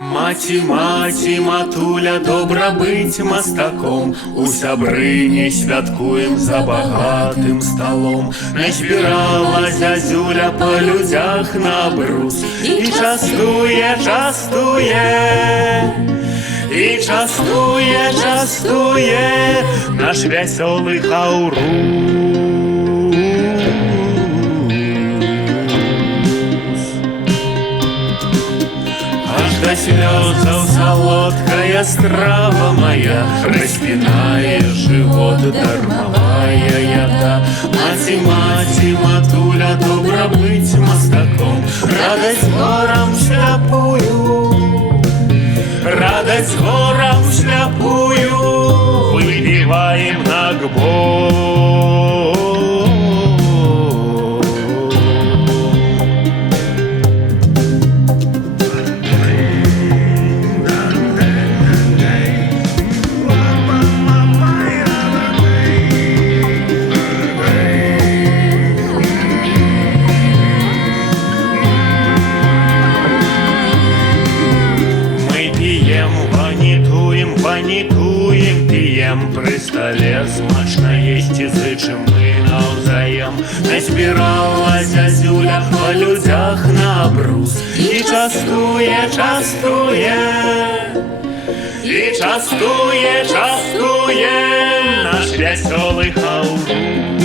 Маті, матуля, добра бить мастаком, у сябрині святкуєм за багатим столом. Не збирала зязюля по людях на брус, і частує, і частує наш веселий хаурус. До слезов солодкая страва моя распинает живот, дармовая яда. Мати, матуля, добра быть мастаком, радость горам вслепую, радость горам вслепую выпиваем на гбой. Ванитуем, пьем при столе, смачно есть и зычем мы навзаєм. Не збирала зязюля по людях на брус, і частує, наш веселий хаурус.